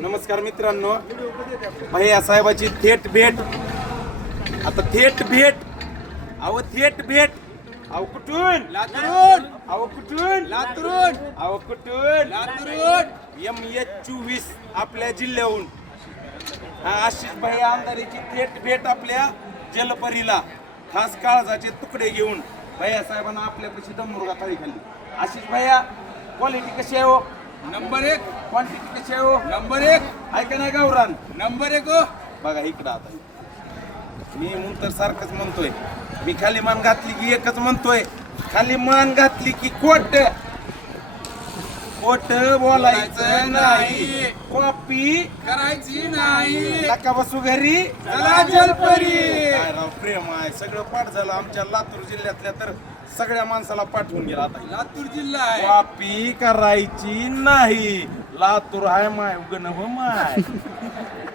नमस्कार मित्रांनो, भैया साहेबाची थेट भेट. आता थेट भेट, अहो थेट भेट. अहो कुठून? लातूरून. अहो कुठून? लातूरून. अहो कुठून? लातूरून. MH24 आपल्या जिल्ह्याहून. हा आशिष भैया आमदारीची थेट भेट आपल्या जलपरीला, खास काळजाचे तुकडे घेऊन भैया साहेबांना आपल्यापाशी दममुर्गा थाळी खाल्ली. आशिष भैया, क्वालिटी कशी आहे हो? नंबर 1. क्वांटिटी कशी आहे हो? नंबर 1. ऐका नाही गावरान. नंबर 1 हो. बघा इकडं आता मी तर सारखंच म्हणतोय, मी खाली मान घातली की एकच म्हणतोय, खाली मान घातली की खोट खोट बोलायचं नाही, कॉपी करायची नाही. नका बसू घरी, चला जलपरी. काय राव प्रेम आहे. सगळं पाठ झालं आमच्या लातूर जिल्ह्यातल्या, तर सगळ्या माणसाला पाठवून गेला आता. लातूर जिल्हा आहे. कॉपी करायची नाही. लातूर हाय माय उगन हो माय.